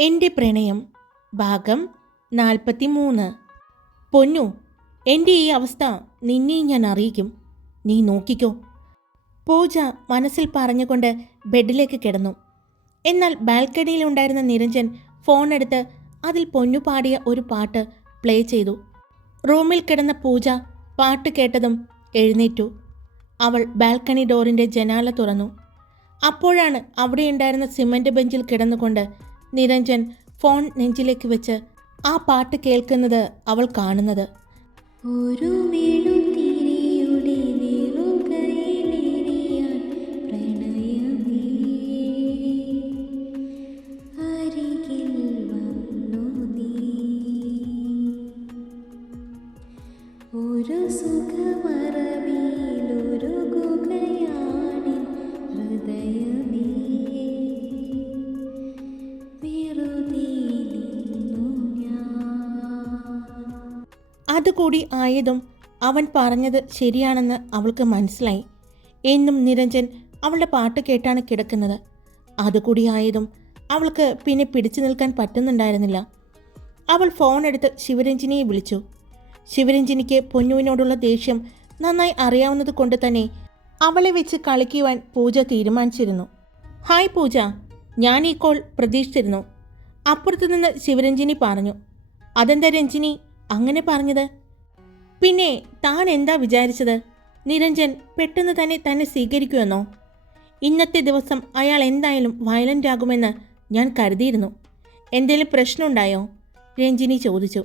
എന്റെ പ്രണയം ഭാഗം നാൽപ്പത്തി മൂന്ന് പൊന്നു എന്റെ ഈ അവസ്ഥ നിന്നെയും ഞാൻ അറിയിക്കും. നീ നോക്കിക്കോ. പൂജ മനസ്സിൽ പറഞ്ഞുകൊണ്ട് ബെഡിലേക്ക് കിടന്നു. എന്നാൽ ബാൽക്കണിയിലുണ്ടായിരുന്ന നിരഞ്ജൻ ഫോണെടുത്ത് അതിൽ പൊന്നു പാടിയ ഒരു പാട്ട് പ്ലേ ചെയ്തു. റൂമിൽ കിടന്ന പൂജ പാട്ട് കേട്ടതും എഴുന്നേറ്റു. അവൾ ബാൽക്കണി ഡോറിന്റെ ജനാല തുറന്നു. അപ്പോഴാണ് അവിടെയുണ്ടായിരുന്ന സിമന്റ് ബെഞ്ചിൽ കിടന്നുകൊണ്ട് നിരഞ്ജൻ ഫോൺ നെഞ്ചിലേക്ക് വെച്ച് ആ പാട്ട് കേൾക്കുന്നത് അവൾ കാണുന്നത്. ഒരു മെഴുതിരിയുടെ അതുകൂടി ആയതും അവൻ പറഞ്ഞത് ശരിയാണെന്ന് അവൾക്ക് മനസ്സിലായി. എന്നും നിരഞ്ജൻ അവളുടെ പാട്ട് കേട്ടാണ് കിടക്കുന്നത്. അതുകൂടി ആയതും അവൾക്ക് പിന്നെ പിടിച്ചു നിൽക്കാൻ പറ്റുന്നുണ്ടായിരുന്നില്ല. അവൾ ഫോൺ എടുത്ത് ശിവരഞ്ജിനിയെ വിളിച്ചു. ശിവരഞ്ജിനിക്ക് പൊന്നുവിനോടുള്ള ദേഷ്യം നന്നായി അറിയാവുന്നത് കൊണ്ട് തന്നെ അവളെ വെച്ച് കളിക്കുവാൻ പൂജ തീരുമാനിച്ചിരുന്നു. ഹായ് പൂജ. ഞാൻ ഈ കോൾ പ്രതീക്ഷിച്ചിരുന്നു. അപ്പുറത്തുനിന്ന് ശിവരഞ്ജിനി പറഞ്ഞു. അതെന്താ രഞ്ജിനി? അങ്ങനെ പറഞ്ഞത്? പിന്നെ താൻ എന്താ വിചാരിച്ചത്? നിരഞ്ജൻ പെട്ടെന്ന് തന്നെ തന്നെ സ്വീകരിക്കുമെന്നോ? ഇന്നത്തെ ദിവസം അയാൾ എന്തായാലും വയലന്റ് ആകുമെന്ന് ഞാൻ കരുതിയിരുന്നു. എന്തെങ്കിലും പ്രശ്നമുണ്ടായോ? രഞ്ജിനി ചോദിച്ചു.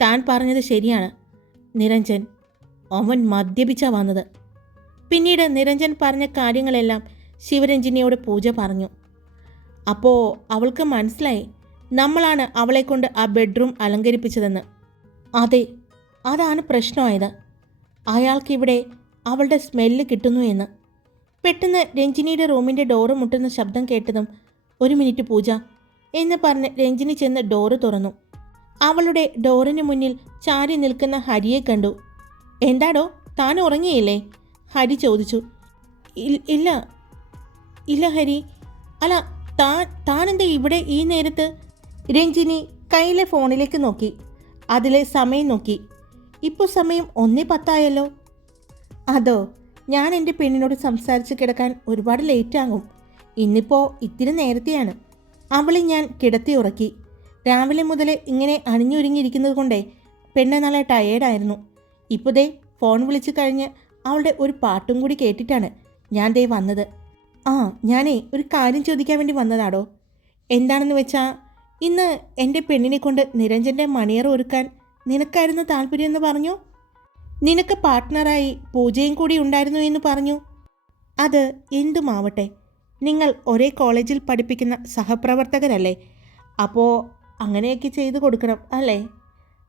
താൻ പറഞ്ഞത് ശരിയാണ്. നിരഞ്ജൻ അവൻ മദ്യപിച്ചാ വന്നത്. പിന്നീട് നിരഞ്ജൻ പറഞ്ഞ കാര്യങ്ങളെല്ലാം ശിവരഞ്ജിനിയോട് പൂജ പറഞ്ഞു. അപ്പോൾ അവൾക്ക് മനസ്സിലായി നമ്മളാണ് അവളെക്കൊണ്ട് ആ ബെഡ്റൂം അലങ്കരിപ്പിച്ചതെന്ന്. അതെ അതാണ് പ്രശ്നമായത്. അയാൾക്കിവിടെ അവളുടെ സ്മെല്ല് കിട്ടുന്നു എന്ന്. പെട്ടെന്ന് രഞ്ജിനിയുടെ റൂമിന്റെ ഡോറ് മുട്ടുന്ന ശബ്ദം കേട്ടതും ഒരു മിനിറ്റ് പൂജ എന്ന് പറഞ്ഞ് രഞ്ജിനി ചെന്ന് ഡോറ് തുറന്നു. അവളുടെ ഡോറിന് മുന്നിൽ ചാരി നിൽക്കുന്ന ഹരിയെ കണ്ടു. എന്താടോ താൻ ഉറങ്ങിയില്ലേ? ഹരി ചോദിച്ചു. ഇല്ല ഇല്ല ഹരി. അല്ല താൻ താനെന്താ ഇവിടെ ഈ നേരത്ത്? രഞ്ജിനി കയ്യിലെ ഫോണിലേക്ക് നോക്കി. അതിലെ സമയം നോക്കി. ഇപ്പോൾ സമയം ഒന്നേ പത്തായല്ലോ. അതോ ഞാൻ എന്റെ പെണ്ണിനോട് സംസാരിച്ച് കിടക്കാൻ ഒരുപാട് ലേറ്റ് ആകും. ഇന്നിപ്പോൾ ഇത്തിരി നേരത്തെയാണ്. അവളെ ഞാൻ കിടത്തി ഉറക്കി. രാവിലെ മുതൽ ഇങ്ങനെ അണിഞ്ഞൊരുങ്ങിയിരിക്കുന്നത് കൊണ്ടേ പെണ്ണ് നല്ല ടയേർഡായിരുന്നു ഇപ്പോൾ ദേ ഫോൺ വിളിച്ചു കഴിഞ്ഞ് അവളുടെ ഒരു പാട്ടും കൂടി കേട്ടിട്ടാണ് ഞാൻ ദേ വന്നത്. ആ ഞാനേ ഒരു കാര്യം ചോദിക്കാൻ വേണ്ടി വന്നതാടോ. എന്താണെന്ന് വെച്ചാൽ ഇന്ന് എന്റെ പെണ്ണിനെ കൊണ്ട് നിരഞ്ജന്റെ മണിയർ ഒരുക്കാൻ നിനക്കായിരുന്നു താല്പര്യം എന്ന് പറഞ്ഞു? നിനക്ക് പാർട്ട്ണറായി പൂജയും കൂടി ഉണ്ടായിരുന്നു എന്ന് പറഞ്ഞു. അത് എന്തുമാവട്ടെ നിങ്ങൾ ഒരേ കോളേജിൽ പഠിപ്പിക്കുന്ന സഹപ്രവർത്തകരല്ലേ? അപ്പോൾ അങ്ങനെയൊക്കെ ചെയ്തു കൊടുക്കണം അല്ലേ?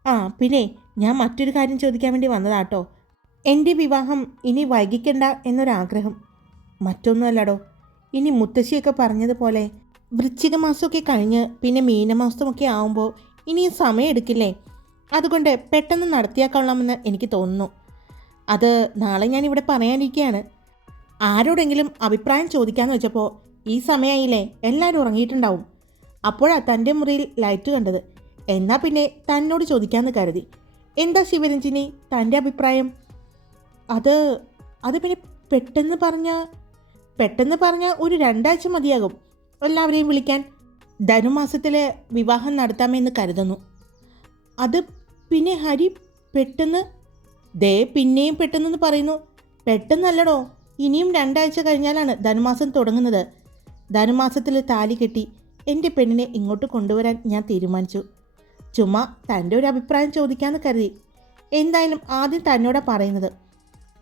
ആ പിന്നെ ഞാൻ മറ്റൊരു കാര്യം ചോദിക്കാൻ വേണ്ടി വന്നതാട്ടോ എന്റെ വിവാഹം ഇനി വൈകിക്കണ്ട എന്നൊരാഗ്രഹം. മറ്റൊന്നുമല്ലടോ ഇനി മുത്തശ്ശിയൊക്കെ പറഞ്ഞതുപോലെ വൃശ്ചിക മാസമൊക്കെ കഴിഞ്ഞ് പിന്നെ മീനമാസമൊക്കെ ആവുമ്പോൾ ഇനിയും സമയം എടുക്കില്ലേ അതുകൊണ്ട് പെട്ടെന്ന് നടത്തിയാൽ കൊള്ളാമെന്ന് എനിക്ക് തോന്നുന്നു. അത് നാളെ ഞാൻ ഇവിടെ പറയാനിരിക്കുകയാണ് ആരോടെങ്കിലും അഭിപ്രായം ചോദിക്കാമെന്ന് വെച്ചപ്പോൾ ഈ സമയമായില്ലേ എല്ലാവരും ഉറങ്ങിയിട്ടുണ്ടാവും. അപ്പോഴാ തന്റെ മുറിയിൽ ലൈറ്റ് കണ്ടത്. എന്നാൽ പിന്നെ തന്നോട് ചോദിക്കാമെന്ന് കരുതി. എന്താ ശിവരഞ്ജിനി തന്റെ അഭിപ്രായം? അത് അത് പിന്നെ പെട്ടെന്ന് പറഞ്ഞ പെട്ടെന്ന് പറഞ്ഞ ഒരു രണ്ടാഴ്ച മതിയാകും. എല്ലാവരെയും വിളിക്കാൻ ധനുമാസത്തിൽ വിവാഹം നടത്താമെന്ന് കരുതുന്നു. അത് പിന്നെ ഹരി പെട്ടെന്ന് ദേ പിന്നെയും പെട്ടെന്നെന്ന് പറയുന്നു പെട്ടെന്നല്ലടോ ഇനിയും രണ്ടാഴ്ച കഴിഞ്ഞാലാണ് ധനുമാസം തുടങ്ങുന്നത്. ധനുമാസത്തിൽ താലി കെട്ടി എന്റെ പെണ്ണിനെ ഇങ്ങോട്ട് കൊണ്ടുവരാൻ ഞാൻ തീരുമാനിച്ചു. ചുമ്മാ തന്റെ ഒരു അഭിപ്രായം ചോദിക്കാമെന്ന് കരുതി. എന്തായാലും ആദ്യം തന്നോടാ പറയുന്നത്.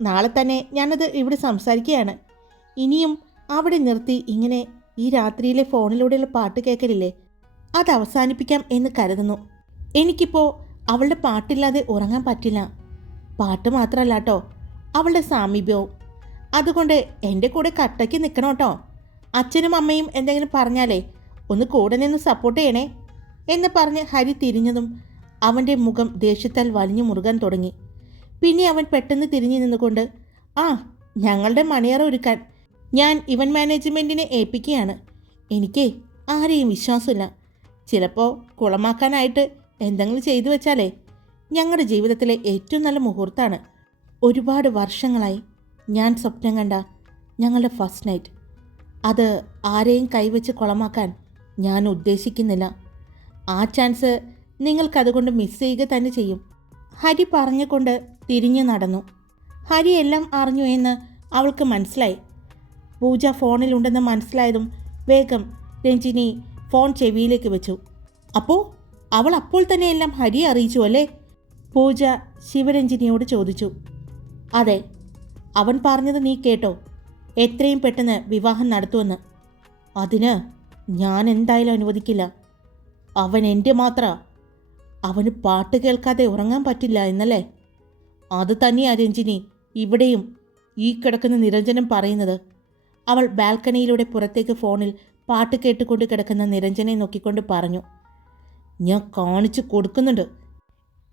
നാളെ തന്നെ ഞാനത് ഇവിടെ സംസാരിക്കുകയാണ്. ഇനിയും അവിടെ നിർത്തി ഇങ്ങനെ ഈ രാത്രിയിലെ ഫോണിലൂടെയുള്ള പാട്ട് കേൾക്കലില്ലേ അത് അവസാനിപ്പിക്കാം എന്ന് കരുതുന്നു. എനിക്കിപ്പോൾ അവളുടെ പാട്ടില്ലാതെ ഉറങ്ങാൻ പറ്റില്ല. പാട്ട് മാത്രമല്ല കേട്ടോ അവളുടെ സാമീപ്യവും. അതുകൊണ്ട് എന്റെ കൂടെ കട്ടയ്ക്ക് നിൽക്കണം കേട്ടോ അച്ഛനും അമ്മയും എന്തെങ്കിലും പറഞ്ഞാലേ ഒന്ന് കൂടെ നിന്ന് സപ്പോർട്ട് ചെയ്യണേ എന്ന് പറഞ്ഞ് ഹരി തിരിഞ്ഞതും അവന്റെ മുഖം ദേഷ്യത്താൽ വലിഞ്ഞു മുറുകാൻ തുടങ്ങി. പിന്നെ അവൻ പെട്ടെന്ന് തിരിഞ്ഞു നിന്നുകൊണ്ട് ആ ഞങ്ങളുടെ മണിയറ ഒരുക്കാൻ ഞാൻ ഇവൻ മാനേജ്മെന്റിനെ ഏൽപ്പിക്കുകയാണ്. എനിക്കേ ആരെയും വിശ്വാസമില്ല. ചിലപ്പോൾ കുളമാക്കാനായിട്ട് എന്തെങ്കിലും ചെയ്തു വെച്ചാലേ ഞങ്ങളുടെ ജീവിതത്തിലെ ഏറ്റവും നല്ല മുഹൂർത്താണ്. ഒരുപാട് വർഷങ്ങളായി ഞാൻ സ്വപ്നം കണ്ട ഞങ്ങളുടെ ഫസ്റ്റ് നൈറ്റ് അത് ആരെയും കൈവച്ച് കുളമാക്കാൻ ഞാൻ ഉദ്ദേശിക്കുന്നില്ല. ആ ചാൻസ് നിങ്ങൾക്കതുകൊണ്ട് മിസ് ചെയ്യുക തന്നെ ചെയ്യും. ഹരി പറഞ്ഞുകൊണ്ട് തിരിഞ്ഞു നടന്നു. ഹരി എല്ലാം അറിഞ്ഞു എന്ന് അവൾക്ക് മനസ്സിലായി. പൂജ ഫോണിലുണ്ടെന്ന് മനസ്സിലായതും വേഗം രഞ്ജിനി ഫോൺ ചെവിയിലേക്ക് വെച്ചു. അപ്പോൾ അവൾ അപ്പോൾ തന്നെ എല്ലാം ഹരിയെ അറിയിച്ചു അല്ലേ? പൂജ ശിവരഞ്ജിനിയോട് ചോദിച്ചു. അതെ അവൻ പറഞ്ഞത് നീ കേട്ടോ. എത്രയും പെട്ടെന്ന് വിവാഹം നടത്തുമെന്ന്. അതിന് ഞാൻ എന്തായാലും അനുവദിക്കില്ല. അവൻ എന്റെ മാത്ര. അവന് പാട്ട് കേൾക്കാതെ ഉറങ്ങാൻ പറ്റില്ല എന്നല്ലേ? അത് തന്നെയാ രഞ്ജിനി ഇവിടെയും ഈ കിടക്കുന്ന നിരഞ്ജനം പറയുന്നത്. അവൾ ബാൽക്കണിയിലൂടെ പുറത്തേക്ക് ഫോണിൽ പാട്ട് കേട്ടുകൊണ്ട് കിടക്കുന്ന നിരഞ്ജനെ നോക്കിക്കൊണ്ട് പറഞ്ഞു. ഞാൻ കാണിച്ചു കൊടുക്കുന്നുണ്ട്.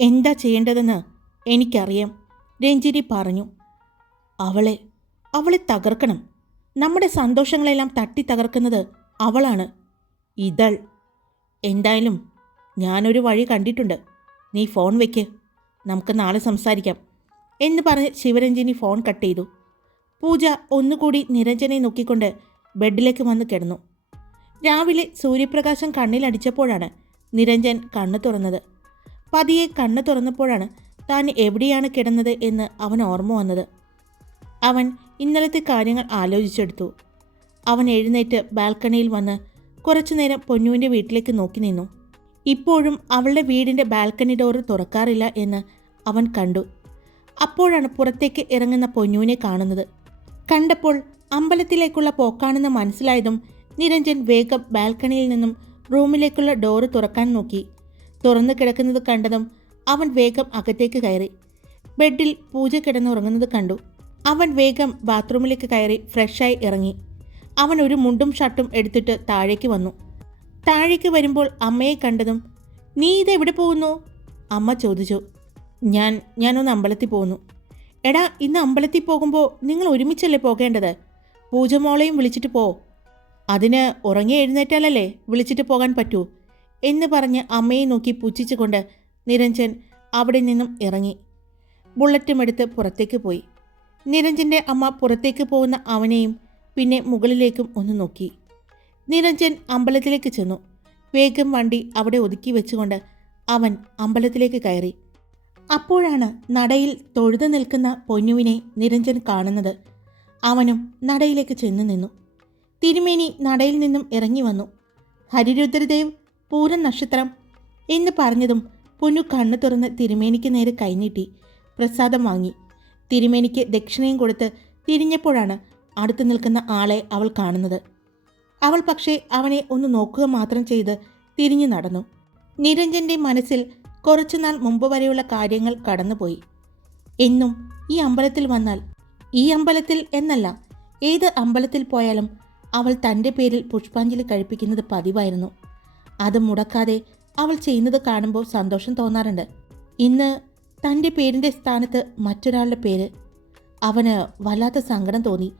എന്താ ചെയ്യേണ്ടതെന്ന് എനിക്കറിയാം രഞ്ജിനി പറഞ്ഞു. അവളെ അവളെ തകർക്കണം. നമ്മുടെ സന്തോഷങ്ങളെല്ലാം തട്ടി തകർക്കുന്നത് അവളാണ്. ഇതൾ എന്തായാലും ഞാനൊരു വഴി കണ്ടിട്ടുണ്ട്. നീ ഫോൺ വെക്ക് നമുക്ക് നാളെ സംസാരിക്കാം എന്ന് പറഞ്ഞ് ശിവരഞ്ജിനി ഫോൺ കട്ട് ചെയ്തു. പൂജ ഒന്നുകൂടി നിരഞ്ജനെ നോക്കിക്കൊണ്ട് ബെഡിലേക്ക് വന്ന് കിടന്നു. രാവിലെ സൂര്യപ്രകാശം കണ്ണിലടിച്ചപ്പോഴാണ് നിരഞ്ജൻ കണ്ണു തുറന്നത്. പതിയെ കണ്ണു തുറന്നപ്പോഴാണ് താൻ എവിടെയാണ് കിടന്നത് എന്ന് അവൻ ഓർമ്മ വന്നത്. അവൻ ഇന്നലത്തെ കാര്യങ്ങൾ ആലോചിച്ചെടുത്തു. അവൻ എഴുന്നേറ്റ് ബാൽക്കണിയിൽ വന്ന് കുറച്ചുനേരം പൊന്നുവിന്റെ വീട്ടിലേക്ക് നോക്കി നിന്നു. ഇപ്പോഴും അവളുടെ വീടിന്റെ ബാൽക്കണി ഡോറ് തുറക്കാറില്ല എന്ന് അവൻ കണ്ടു. അപ്പോഴാണ് പുറത്തേക്ക് ഇറങ്ങുന്ന പൊന്നുവിനെ കാണുന്നത്. കണ്ടപ്പോൾ അമ്പലത്തിലേക്കുള്ള പോക്കാണെന്ന് മനസ്സിലായതും നിരഞ്ജൻ വേഗം ബാൽക്കണിയിൽ നിന്നും റൂമിലേക്കുള്ള ഡോറ് തുറക്കാൻ നോക്കി. തുറന്നു കിടക്കുന്നത് കണ്ടതും അവൻ വേഗം അകത്തേക്ക് കയറി. ബെഡിൽ പൂജ കിടന്നുറങ്ങുന്നത് കണ്ടു. അവൻ വേഗം ബാത്റൂമിലേക്ക് കയറി ഫ്രഷായി ഇറങ്ങി. അവൻ ഒരു മുണ്ടും ഷർട്ടും എടുത്തിട്ട് താഴേക്ക് വന്നു. താഴേക്ക് വരുമ്പോൾ അമ്മയെ കണ്ടതും നീ ഇതെവിടെ പോകുന്നു? അമ്മ ചോദിച്ചു. ഞാൻ ഞാനൊന്ന് അമ്പലത്തിൽ പോകുന്നു. എടാ ഇന്ന് അമ്പലത്തിൽ പോകുമ്പോൾ നിങ്ങൾ ഒരുമിച്ചല്ലേ പോകേണ്ടത്? പൂജമോളെയും വിളിച്ചിട്ട് പോ. അതിന് ഉറങ്ങി എഴുന്നേറ്റാലല്ലേ വിളിച്ചിട്ട് പോകാൻ പറ്റൂ? എന്ന് പറഞ്ഞ് അമ്മയെ നോക്കി പുച്ഛിച്ചുകൊണ്ട് നിരഞ്ജൻ അവിടെ നിന്നും ഇറങ്ങി. ബുള്ളറ്റും എടുത്ത് പുറത്തേക്ക് പോയി. നിരഞ്ജന്റെ അമ്മ പുറത്തേക്ക് പോകുന്ന അവനെയും പിന്നെ മുകളിലേക്കും ഒന്ന് നോക്കി. നിരഞ്ജൻ അമ്പലത്തിലേക്ക് ചെന്നു. വേഗം വണ്ടി അവിടെ ഒതുക്കി വെച്ചുകൊണ്ട് അവൻ അമ്പലത്തിലേക്ക് കയറി. അപ്പോഴാണ് നടയിൽ തൊഴുതു നിൽക്കുന്ന പൊന്നുവിനെ നിരഞ്ജൻ കാണുന്നത്. അവനും നടയിലേക്ക് ചെന്നു നിന്നു. തിരുമേനി നടയിൽ നിന്നും ഇറങ്ങി വന്നു. ഹരിരുദ്രദേവ് പൂരം നക്ഷത്രം എന്ന് പറഞ്ഞതും പൊന്നു കണ്ണു തുറന്ന് തിരുമേനിക്ക് നേരെ കൈനീട്ടി പ്രസാദം വാങ്ങി. തിരുമേനിക്ക് ദക്ഷിണയും കൊടുത്ത് തിരിഞ്ഞപ്പോഴാണ് അടുത്ത് നിൽക്കുന്ന ആളെ അവൾ കാണുന്നത്. അവൾ പക്ഷേ അവനെ ഒന്ന് നോക്കുക മാത്രം ചെയ്ത് തിരിഞ്ഞു നടന്നു. നിരഞ്ജന്റെ മനസ്സിൽ കുറച്ചുനാൾ മുമ്പ് വരെയുള്ള കാര്യങ്ങൾ കടന്നുപോയി. എന്നും ഈ അമ്പലത്തിൽ വന്നാൽ ഈ അമ്പലത്തിൽ എന്നല്ല ഏത് അമ്പലത്തിൽ പോയാലും അവൾ തന്റെ പേരിൽ പുഷ്പാഞ്ജലി കഴിപ്പിക്കുന്നത് പതിവായിരുന്നു. അത് മുടക്കാതെ അവൾ ചെയ്യുന്നത് കാണുമ്പോൾ സന്തോഷം തോന്നാറുണ്ട്. ഇന്ന് തന്റെ പേരിന്റെ സ്ഥാനത്ത് മറ്റൊരാളുടെ പേര്. അവന് വല്ലാത്ത സങ്കടം തോന്നി.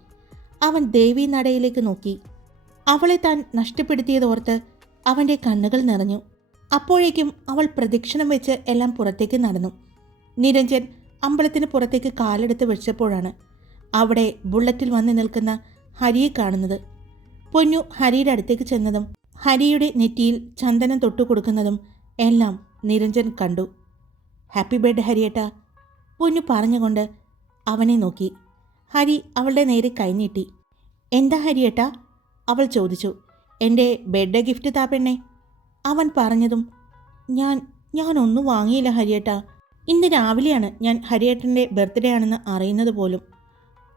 അവൻ ദേവി നടയിലേക്ക് നോക്കി. അവളെ താൻ നഷ്ടപ്പെടുത്തിയതോർത്ത് അവന്റെ കണ്ണുകൾ നിറഞ്ഞു. അപ്പോഴേക്കും അവൾ പ്രദക്ഷിണം വെച്ച് എല്ലാം പുറത്തേക്ക് നടന്നു. നിരഞ്ജൻ അമ്പലത്തിന് പുറത്തേക്ക് കാലെടുത്ത് വെച്ചപ്പോഴാണ് അവിടെ ബുള്ളറ്റിൽ വന്ന് നിൽക്കുന്ന ഹരിയെ കാണുന്നത്. പൊന്നു ഹരിയുടെ അടുത്തേക്ക് ചെന്നതും ഹരിയുടെ നെറ്റിയിൽ ചന്ദനം തൊട്ടു കൊടുക്കുന്നതും എല്ലാം നിരഞ്ജൻ കണ്ടു. ഹാപ്പി ബർത്ത്ഡേ ഹരിയേട്ട. പൊന്നു പറഞ്ഞുകൊണ്ട് അവനെ നോക്കി. ഹരി അവളുടെ നേരെ കൈനീട്ടി എന്താ ഹരിയേട്ട? അവൾ ചോദിച്ചു. എന്റെ ബർത്ത്ഡേ ഗിഫ്റ്റ് താ പെണ്ണേ. അവൻ പറഞ്ഞതും ഞാൻ ഞാനൊന്നും വാങ്ങിയില്ല ഹരിയേട്ട. ഇന്ന് രാവിലെയാണ് ഞാൻ ഹരിയേട്ടന്റെ ബർത്ത്ഡേ ആണെന്ന് അറിയുന്നത് പോലും.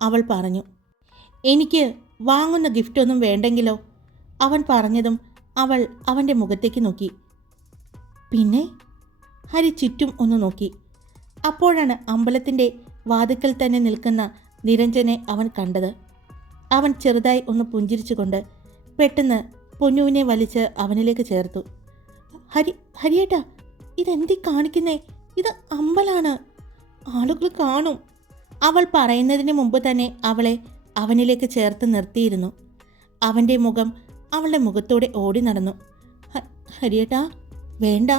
അവൾ പറഞ്ഞു. എനിക്ക് വാങ്ങുന്ന ഗിഫ്റ്റൊന്നും വേണ്ടെങ്കിലോ? അവൻ പറഞ്ഞതും അവൾ അവന്റെ മുഖത്തേക്ക് നോക്കി. പിന്നെ? ഹരി ചുറ്റും ഒന്ന് നോക്കി. അപ്പോഴാണ് അമ്പലത്തിന്റെ വാതുക്കൽ തന്നെ നിൽക്കുന്ന നിരഞ്ജനെ അവൻ കണ്ടത്. അവൻ ചെറുതായി ഒന്ന് പുഞ്ചിരിച്ചുകൊണ്ട് പെട്ടെന്ന് പൊന്നുവിനെ വലിച്ച് അവനിലേക്ക് ചേർത്തു. ഹരി ഹരിയേട്ടാ ഇതെന്തി കാണിക്കുന്നേ? ഇത് അമ്പലാണ്. ആളുകൾ കാണും. അവൾ പറയുന്നതിന് മുമ്പ് തന്നെ അവളെ അവനിലേക്ക് ചേർത്ത് നിർത്തിയിരുന്നു. അവന്റെ മുഖം അവളുടെ മുഖത്തോടെ ഓടി നടന്നു. "ഹ- ഹരിയേട്ടാ വേണ്ട.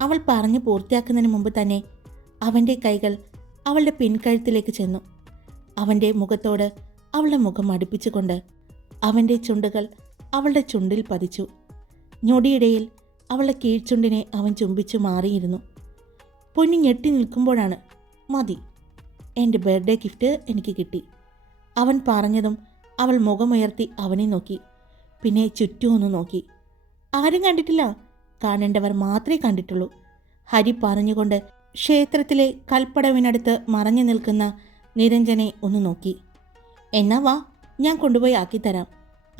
അവൾ പറഞ്ഞു പൂർത്തിയാക്കുന്നതിന് മുമ്പ് തന്നെ അവന്റെ കൈകൾ അവളുടെ പിൻകഴുത്തിലേക്ക് ചെന്നു. അവന്റെ മുഖത്തോട് അവളുടെ മുഖം അടുപ്പിച്ചുകൊണ്ട് അവന്റെ ചുണ്ടുകൾ അവളുടെ ചുണ്ടിൽ പതിച്ചു. ഞൊടിയിടയിൽ അവളുടെ കീഴ്ചുണ്ടിനെ അവൻ ചുംബിച്ചു മാറിയിരുന്നു. പൊന്നി ഞെട്ടി നിൽക്കുമ്പോഴാണ് മതി. എന്റെ ബർത്ത്ഡേ ഗിഫ്റ്റ് എനിക്ക് കിട്ടി. അവൻ പറഞ്ഞതും അവൾ മുഖമുയർത്തി അവനെ നോക്കി പിന്നെ ചുറ്റും ഒന്ന് നോക്കി. ആരും കണ്ടിട്ടില്ല. കാണേണ്ടവർ മാത്രമേ കണ്ടിട്ടുള്ളൂ. ഹരി പറഞ്ഞുകൊണ്ട് ക്ഷേത്രത്തിലെ കൽപ്പടവിനടുത്ത് മറഞ്ഞു നിൽക്കുന്ന നിരഞ്ജനെ ഒന്ന് നോക്കി. എന്നാ വാ ഞാൻ കൊണ്ടുപോയി ആക്കിത്തരാം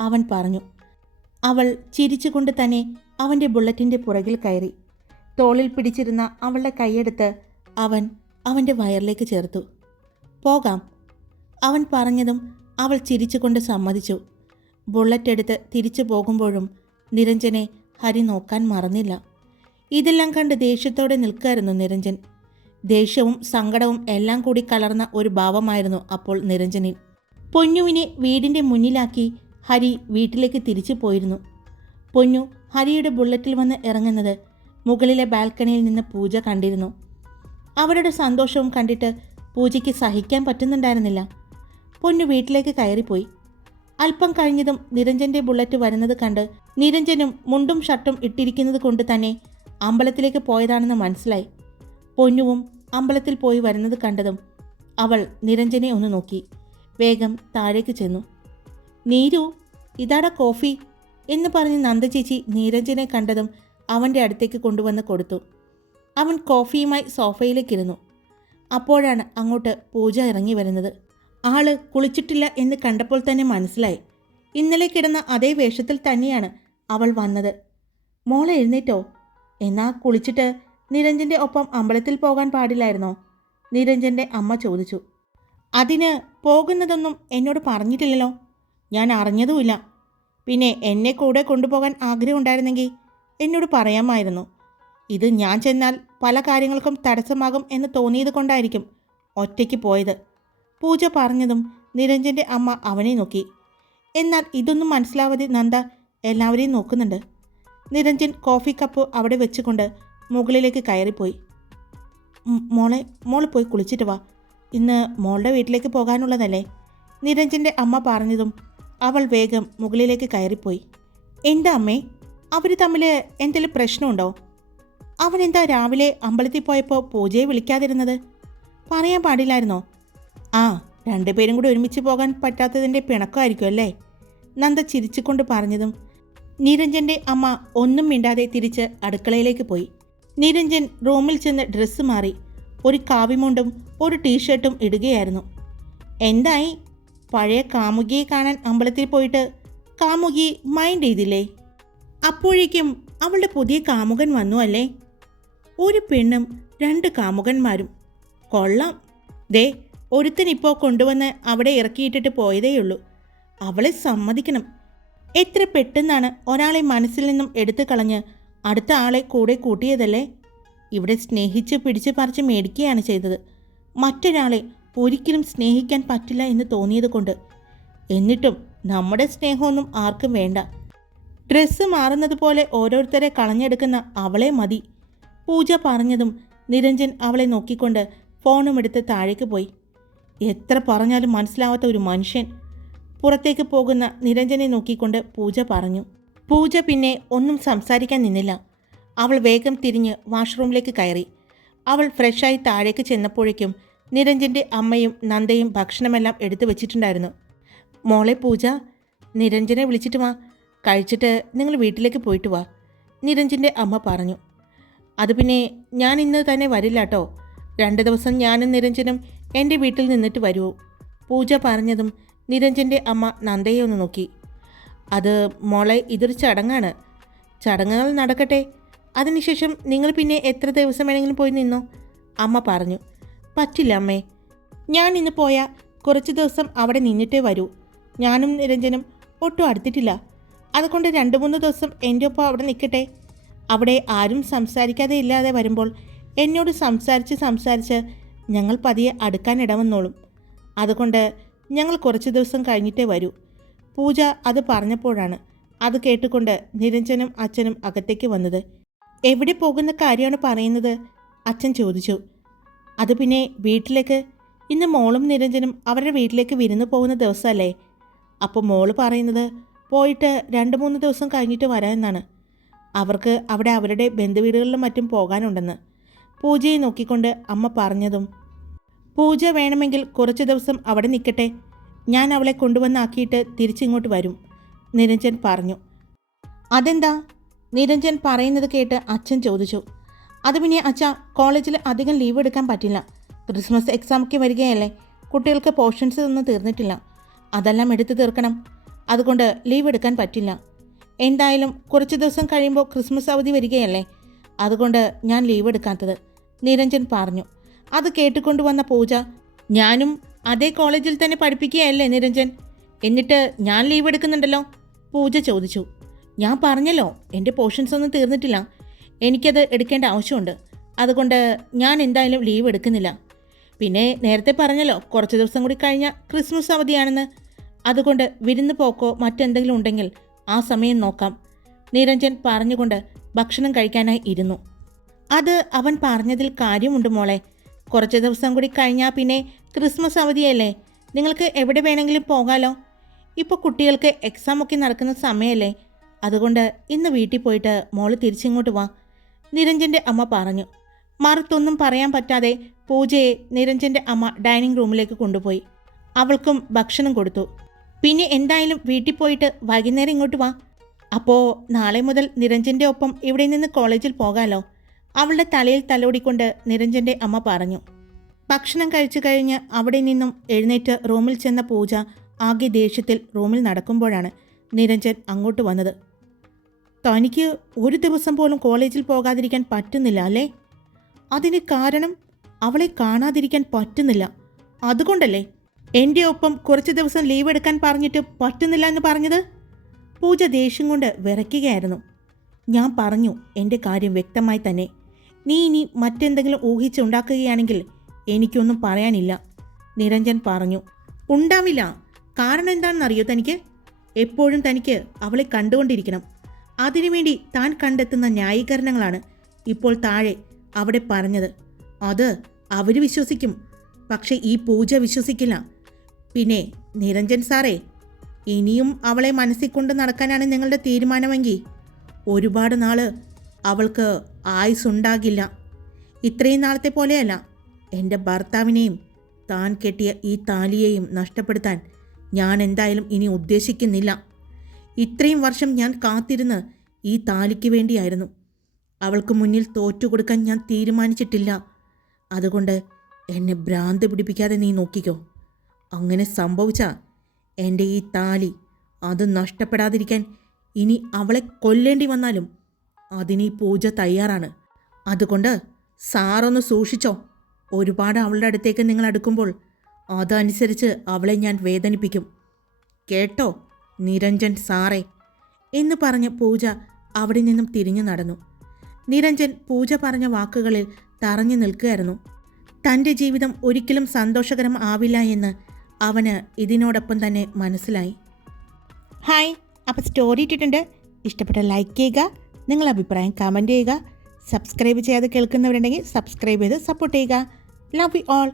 അവൻ പറഞ്ഞു. അവൾ ചിരിച്ചുകൊണ്ട് തന്നെ അവന്റെ ബുള്ളറ്റിന്റെ പുറകിൽ കയറി. തോളിൽ പിടിച്ചിരുന്ന അവളുടെ കൈയെടുത്ത് അവൻ അവന്റെ വയറിലേക്ക് ചേർത്തു. പോകാം അവൻ പറഞ്ഞതും അവൾ ചിരിച്ചുകൊണ്ട് സമ്മതിച്ചു. ബുള്ളറ്റ് എടുത്ത് തിരിച്ചു പോകുമ്പോഴും നിരഞ്ജനെ ഹരി നോക്കാൻ മറന്നില്ല. ഇതെല്ലാം കണ്ട് ദേഷ്യത്തോടെ നിൽക്കായിരുന്നു നിരഞ്ജൻ. ദേഷ്യവും സങ്കടവും എല്ലാം കൂടി കലർന്ന ഒരു ഭാവമായിരുന്നു അപ്പോൾ നിരഞ്ജനിൽ. പൊന്നുവിനെ വീടിന്റെ മുന്നിലാക്കി ഹരി വീട്ടിലേക്ക് തിരിച്ചു പോയിരുന്നു. പൊന്നു ഹരിയുടെ ബുള്ളറ്റിൽ വന്ന് ഇറങ്ങുന്നത് മുകളിലെ ബാൽക്കണിയിൽ നിന്ന് പൂജ കണ്ടിരുന്നു. അവരുടെ സന്തോഷവും കണ്ടിട്ട് പൂജയ്ക്ക് സഹിക്കാൻ പറ്റുന്നുണ്ടായിരുന്നില്ല. പൊന്നു വീട്ടിലേക്ക് കയറിപ്പോയി. അല്പം കഴിഞ്ഞതും നിരഞ്ജന്റെ ബുള്ളറ്റ് വരുന്നത് കണ്ട് നിരഞ്ജനും മുണ്ടും ഷർട്ടും ഇട്ടിരിക്കുന്നത് കൊണ്ട് തന്നെ അമ്പലത്തിലേക്ക് പോയതാണെന്ന് മനസ്സിലായി. പൊന്നുവും അമ്പലത്തിൽ പോയി വരുന്നത് കണ്ടതും അവൾ നിരഞ്ജനെ ഒന്ന് നോക്കി. വേഗം താഴേക്ക് ചെന്നു. നീരു ഇതാടാ കോഫി എന്ന് പറഞ്ഞ് നന്ദചേച്ചി നീരഞ്ജനെ കണ്ടതും അവന്റെ അടുത്തേക്ക് കൊണ്ടുവന്ന് കൊടുത്തു. അവൻ കോഫിയുമായി സോഫയിലേക്കിരുന്നു അപ്പോഴാണ് അങ്ങോട്ട് പൂജ ഇറങ്ങി വരുന്നത്. ആൾ കുളിച്ചിട്ടില്ല എന്ന് കണ്ടപ്പോൾ തന്നെ മനസ്സിലായി. ഇന്നലെ കിടന്ന അതേ വേഷത്തിൽ തന്നെയാണ് അവൾ വന്നത്. മോൾ എഴുന്നേറ്റോ? എന്നാ കുളിച്ചിട്ട് നിരഞ്ജന്റെ ഒപ്പം അമ്പലത്തിൽ പോകാൻ പാടില്ലായിരുന്നോ? നിരഞ്ജന്റെ അമ്മ ചോദിച്ചു. അതിന് പോകുന്നതൊന്നും എന്നോട് പറഞ്ഞിട്ടില്ലല്ലോ. ഞാൻ അറിഞ്ഞതുമില്ല. പിന്നെ എന്നെ കൂടെ കൊണ്ടുപോകാൻ ആഗ്രഹമുണ്ടായിരുന്നെങ്കിൽ എന്നോട് പറയാമായിരുന്നു. ഇത് ഞാൻ ചെന്നാൽ പല കാര്യങ്ങൾക്കും തടസ്സമാകും എന്ന് തോന്നിയത് കൊണ്ടായിരിക്കും ഒറ്റയ്ക്ക് പോയത്. പൂജ പറഞ്ഞതും നിരഞ്ജന്റെ അമ്മ അവനെ നോക്കി. എന്നാൽ ഇതൊന്നും മനസ്സിലാവാതെ നന്ദ എല്ലാവരെയും നോക്കുന്നുണ്ട്. നിരഞ്ജൻ കോഫി കപ്പ് അവിടെ വെച്ചുകൊണ്ട് മുകളിലേക്ക് കയറിപ്പോയി. "ഉം, മോളെ മോൾ പോയി കുളിച്ചിട്ട് വാ. ഇന്ന് മോളുടെ വീട്ടിലേക്ക് പോകാനുള്ളതല്ലേ? നിരഞ്ജന്റെ അമ്മ പറഞ്ഞതും അവൾ വേഗം മുകളിലേക്ക് കയറിപ്പോയി. എന്താ അമ്മേ? അവർ തമ്മിൽ എന്തെങ്കിലും പ്രശ്നമുണ്ടോ? അവൻ എന്താ രാവിലെ അമ്പലത്തിൽ പോയപ്പോൾ പൂജയെ വിളിക്കാതിരുന്നത്? പറയാൻ പാടില്ലായിരുന്നോ? ആ രണ്ടുപേരും കൂടി ഒരുമിച്ച് പോകാൻ പറ്റാത്തതിന്റെ പിണക്കമായിരിക്കും അല്ലേ? നന്ദ ചിരിച്ചുകൊണ്ട് പറഞ്ഞതും നിരഞ്ജന്റെ അമ്മ ഒന്നും മിണ്ടാതെ തിരിച്ച് അടുക്കളയിലേക്ക് പോയി. നിരഞ്ജൻ റൂമിൽ ചെന്ന് ഡ്രസ്സ് മാറി ഒരു കാവിമുണ്ടും ഒരു ടീഷർട്ടും ഇടുകയായിരുന്നു. എന്തായി? പഴയ കാമുകിയെ കാണാൻ അമ്പലത്തിൽ പോയിട്ട് കാമുകി മൈൻഡ് ചെയ്തില്ലേ? അപ്പോഴേക്കും അവളുടെ പുതിയ കാമുകൻ വന്നു അല്ലേ? ഒരു പെണ്ണും രണ്ട് കാമുകന്മാരും. കൊള്ളാം. ദേ ഒരുത്തനിപ്പോൾ കൊണ്ടുവന്ന് അവിടെ ഇറക്കിയിട്ടിട്ട് പോയതേയുള്ളൂ. അവളെ സമ്മതിക്കണം. എത്ര പെട്ടെന്നാണ് ഒരാളെ മനസ്സിൽ നിന്നും എടുത്തു കളഞ്ഞ് അടുത്ത ആളെ കൂടെ കൂട്ടിയതല്ലേ? ഇവിടെ സ്നേഹിച്ച് പിടിച്ച് പറിച്ച് മേടിക്കുകയാണ് ചെയ്തത്. മറ്റൊരാളെ ഒരിക്കലും സ്നേഹിക്കാൻ പറ്റില്ല എന്ന് തോന്നിയത് കൊണ്ട് എന്നിട്ടും നമ്മുടെ സ്നേഹമൊന്നും ആർക്കും വേണ്ട. ഡ്രസ്സ് മാറുന്നത് പോലെ ഓരോരുത്തരെ കളഞ്ഞെടുക്കുന്ന അവളെ മതി. പൂജ പറഞ്ഞതും നിരഞ്ജൻ അവളെ നോക്കിക്കൊണ്ട് ഫോണുമെടുത്ത് താഴേക്ക് പോയി. എത്ര പറഞ്ഞാലും മനസ്സിലാവാത്ത ഒരു മനുഷ്യൻ പുറത്തേക്ക് പോകുന്ന നിരഞ്ജനെ നോക്കിക്കൊണ്ട് പൂജ പറഞ്ഞു. പൂജ പിന്നെ ഒന്നും സംസാരിക്കാൻ നിന്നില്ല. അവൾ വേഗം തിരിഞ്ഞ് വാഷ്റൂമിലേക്ക് കയറി. അവൾ ഫ്രഷായി താഴേക്ക് ചെന്നപ്പോഴേക്കും നിരഞ്ജന്റെ അമ്മയും നന്ദയും ഭക്ഷണമെല്ലാം എടുത്തു വെച്ചിട്ടുണ്ടായിരുന്നു. മോളെ പൂജ നിരഞ്ജനെ വിളിച്ചിട്ട് വാ. കഴിച്ചിട്ട് നിങ്ങൾ വീട്ടിലേക്ക് പോയിട്ട് വാ നിരഞ്ജന്റെ അമ്മ പറഞ്ഞു. അത് പിന്നെ ഞാൻ ഇന്ന് തന്നെ വരില്ല കേട്ടോ രണ്ട് ദിവസം ഞാനും നിരഞ്ജനും എന്റെ വീട്ടിൽ നിന്നിട്ട് വരുമോ പൂജ പറഞ്ഞതും നിരഞ്ജന്റെ അമ്മ നന്ദയെ ഒന്ന് നോക്കി. അത് മോളെ ഇതൊരു ചടങ്ങാണ്. ചടങ്ങുകൾ നടക്കട്ടെ. അതിനുശേഷം നിങ്ങൾ പിന്നെ എത്ര ദിവസം വേണമെങ്കിലും പോയി നിന്നോ? അമ്മ പറഞ്ഞു. പറ്റില്ല അമ്മേ. ഞാൻ ഇന്ന് പോയാൽ കുറച്ച് ദിവസം അവിടെ നിന്നിട്ടേ വരൂ. ഞാനും നിരഞ്ജനും ഒട്ടും അടുത്തിട്ടില്ല. അതുകൊണ്ട് രണ്ട് മൂന്ന് ദിവസം എന്റെ ഒപ്പം അവിടെ നിൽക്കട്ടെ. അവിടെ ആരും സംസാരിക്കാതെ ഇല്ലാതെ വരുമ്പോൾ എന്നോട് സംസാരിച്ച് സംസാരിച്ച് ഞങ്ങൾ പതിയെ അടുക്കാൻ ഇടവന്നോളും. അതുകൊണ്ട് ഞങ്ങൾ കുറച്ച് ദിവസം കഴിഞ്ഞിട്ടേ വരൂ. പൂജ അത് പറഞ്ഞപ്പോഴാണ് അത് കേട്ടുകൊണ്ട് നിരഞ്ജനും അച്ഛനും അകത്തേക്ക് വന്നത്. എവിടെ പോകുന്ന കാര്യമാണ് പറയുന്നത്? അച്ഛൻ ചോദിച്ചു. അത് പിന്നെ വീട്ടിലേക്ക്? ഇന്ന് മോളും നിരഞ്ജനും അവരുടെ വീട്ടിലേക്ക് വിരുന്ന് പോകുന്ന ദിവസമല്ലേ? അപ്പോൾ മോൾ പറയുന്നത് പോയിട്ട് രണ്ട് മൂന്ന് ദിവസം കഴിഞ്ഞിട്ട് വരാമെന്നാണ്. അവർക്ക് അവിടെ അവരുടെ ബന്ധുവീടുകളിലും മറ്റും പോകാനുണ്ടെന്ന്. പൂജയെ നോക്കിക്കൊണ്ട് അമ്മ പറഞ്ഞതും പൂജ വേണമെങ്കിൽ കുറച്ച് ദിവസം അവിടെ നിൽക്കട്ടെ. ഞാൻ അവളെ കൊണ്ടുവന്നാക്കിയിട്ട് തിരിച്ചിങ്ങോട്ട് വരും നിരഞ്ജൻ പറഞ്ഞു. അതെന്താ? നിരഞ്ജൻ പറയുന്നത് കേട്ട് അച്ഛൻ ചോദിച്ചു. അത് പിന്നെ അച്ഛ കോളേജിൽ അധികം ലീവ് എടുക്കാൻ പറ്റില്ല. ക്രിസ്മസ് എക്സാമൊക്കെ വരികയല്ലേ. കുട്ടികൾക്ക് പോർഷൻസ് ഒന്നും തീർന്നിട്ടില്ല. അതെല്ലാം എടുത്തു തീർക്കണം. അതുകൊണ്ട് ലീവ് എടുക്കാൻ പറ്റില്ല. എന്തായാലും കുറച്ച് ദിവസം കഴിയുമ്പോൾ ക്രിസ്മസ് അവധി വരികയല്ലേ. അതുകൊണ്ട് ഞാൻ ലീവ് എടുക്കാത്തത്. നിരഞ്ജൻ പറഞ്ഞു. അത് കേട്ടുകൊണ്ട് വന്ന പൂജ ഞാനും അതേ കോളേജിൽ തന്നെ പഠിപ്പിക്കുകയല്ലേ നിരഞ്ജൻ? എന്നിട്ട് ഞാൻ ലീവ് എടുക്കുന്നുണ്ടല്ലോ? പൂജ ചോദിച്ചു. ഞാൻ പറഞ്ഞല്ലോ എന്റെ പോർഷൻസ് ഒന്നും തീർന്നിട്ടില്ല. എനിക്കത് എടുക്കേണ്ട ആവശ്യമുണ്ട്. അതുകൊണ്ട് ഞാൻ എന്തായാലും ലീവ് എടുക്കുന്നില്ല. പിന്നെ നേരത്തെ പറഞ്ഞല്ലോ കുറച്ച് ദിവസം കൂടി കഴിഞ്ഞാൽ ക്രിസ്മസ് അവധിയാണെന്ന്. അതുകൊണ്ട് വിരുന്ന് പോക്കോ മറ്റെന്തെങ്കിലും ഉണ്ടെങ്കിൽ ആ സമയം നോക്കാം. നിരഞ്ജൻ പറഞ്ഞുകൊണ്ട് ഭക്ഷണം കഴിക്കാനായി ഇരുന്നു. അത് അവൻ പറഞ്ഞതിൽ കാര്യമുണ്ട് മോളെ. കുറച്ച് ദിവസം കൂടി കഴിഞ്ഞാൽ പിന്നെ ക്രിസ്മസ് അവധിയല്ലേ? നിങ്ങൾക്ക് എവിടെ വേണമെങ്കിലും പോകാലോ. ഇപ്പോൾ കുട്ടികൾക്ക് എക്സാം ഒക്കെ നടക്കുന്ന സമയമല്ലേ അതുകൊണ്ട് ഇന്ന് വീട്ടിൽ പോയിട്ട് മോൾ തിരിച്ചിങ്ങോട്ട് വാ. നിരഞ്ജന്റെ അമ്മ പറഞ്ഞു. മറുത്തൊന്നും പറയാൻ പറ്റാതെ പൂജയെ നിരഞ്ജന്റെ അമ്മ ഡൈനിങ് റൂമിലേക്ക് കൊണ്ടുപോയി. അവൾക്കും ഭക്ഷണം കൊടുത്തു. പിന്നെ എന്തായാലും വീട്ടിൽ പോയിട്ട് വൈകുന്നേരം ഇങ്ങോട്ട് വാ. അപ്പോൾ നാളെ മുതൽ നിരഞ്ജന്റെ ഒപ്പം ഇവിടെ നിന്ന് കോളേജിൽ പോകാലോ. അവളുടെ തലയിൽ തലോടിക്കൊണ്ട് നിരഞ്ജന്റെ അമ്മ പറഞ്ഞു. ഭക്ഷണം കഴിച്ചു കഴിഞ്ഞ് അവിടെ നിന്നും എഴുന്നേറ്റ് റൂമിൽ ചെന്ന പൂജ ആകെ ദേഷ്യത്തിൽ റൂമിൽ നടക്കുമ്പോഴാണ് നിരഞ്ജൻ അങ്ങോട്ട് വന്നത്. തനിക്ക് ഒരു ദിവസം പോലും കോളേജിൽ പോകാതിരിക്കാൻ പറ്റുന്നില്ല അല്ലേ? അതിന് കാരണം അവളെ കാണാതിരിക്കാൻ പറ്റുന്നില്ല. അതുകൊണ്ടല്ലേ എന്റെ ഒപ്പം കുറച്ച് ദിവസം ലീവ് എടുക്കാൻ പറഞ്ഞിട്ട് പറ്റുന്നില്ല എന്ന് പറഞ്ഞത്? പൂജ ദേഷ്യം കൊണ്ട് വിറയ്ക്കുകയായിരുന്നു. ഞാൻ പറഞ്ഞു എന്റെ കാര്യം വ്യക്തമായി തന്നെ. നീ ഇനി മറ്റെന്തെങ്കിലും ഊഹിച്ചുണ്ടാക്കുകയാണെങ്കിൽ എനിക്കൊന്നും പറയാനില്ല. നിരഞ്ജൻ പറഞ്ഞു. ഉണ്ടാവില്ല. കാരണം എന്താണെന്നറിയോ തനിക്ക്? എപ്പോഴും തനിക്ക് അവളെ കണ്ടുകൊണ്ടിരിക്കണം. അതിനുവേണ്ടി താൻ കണ്ടെത്തുന്ന ന്യായീകരണങ്ങളാണ് ഇപ്പോൾ താഴെ അവിടെ പറഞ്ഞത്. അത് അവർ വിശ്വസിക്കും. പക്ഷെ ഈ പൂജ വിശ്വസിക്കില്ല. പിന്നെ നിരഞ്ജൻ സാറേ ഇനിയും അവളെ മനസ്സിൽ കൊണ്ട് നടക്കാനാണ് നിങ്ങളുടെ തീരുമാനമെങ്കിൽ ഒരുപാട് നാൾ അവൾക്ക് ആയുസ് ഉണ്ടാകില്ല ഇത്രയും നാളത്തെ പോലെയല്ല എന്റെ ഭർത്താവിനെയും താൻ കെട്ടിയ ഈ താലിയെയും നഷ്ടപ്പെടുത്താൻ ഞാൻ എന്തായാലും ഇനി ഉദ്ദേശിക്കുന്നില്ല. ഇത്രയും വർഷം ഞാൻ കാത്തിരുന്ന് ഈ താലിക്ക് വേണ്ടിയായിരുന്നു. അവൾക്ക് മുന്നിൽ തോറ്റുകൊടുക്കാൻ ഞാൻ തീരുമാനിച്ചിട്ടില്ല. അതുകൊണ്ട് എന്നെ ഭ്രാന്ത് പിടിപ്പിക്കാതെ നീ നോക്കിക്കോ. അങ്ങനെ സംഭവിച്ച എന്റെ ഈ താലി അത് നഷ്ടപ്പെടാതിരിക്കാൻ ഇനി അവളെ കൊല്ലേണ്ടി വന്നാലും അതിന് പൂജ തയ്യാറാണ്. അതുകൊണ്ട് സാറൊന്ന് സൂക്ഷിച്ചോ. ഒരുപാട് അവളുടെ അടുത്തേക്ക് നിങ്ങൾ അടുക്കുമ്പോൾ അതനുസരിച്ച് അവളെ ഞാൻ വേദനിപ്പിക്കും. കേട്ടോ നിരഞ്ജൻ സാറേ. എന്ന് പറഞ്ഞ് പൂജ അവിടെ നിന്നും തിരിഞ്ഞു നടന്നു. നിരഞ്ജൻ പൂജ പറഞ്ഞ വാക്കുകളിൽ തറഞ്ഞു നിൽക്കുകയായിരുന്നു. തന്റെ ജീവിതം ഒരിക്കലും സന്തോഷകരം ആവില്ല എന്ന് അവന് ഇതിനോടൊപ്പം തന്നെ മനസ്സിലായി. ഹായ് അപ്പോൾ സ്റ്റോറി ഇട്ടിട്ടുണ്ട്. ഇഷ്ടപ്പെട്ട ലൈക്ക് ചെയ്യുക നിങ്ങളുടെ അഭിപ്രായം കമന്റ് ചെയ്യുക. സബ്സ്ക്രൈബ് ചെയ്യാതെ കേൾക്കുന്നവരുണ്ടെങ്കിൽ സബ്സ്ക്രൈബ് ചെയ്ത് സപ്പോർട്ട് ചെയ്യുക. Love you all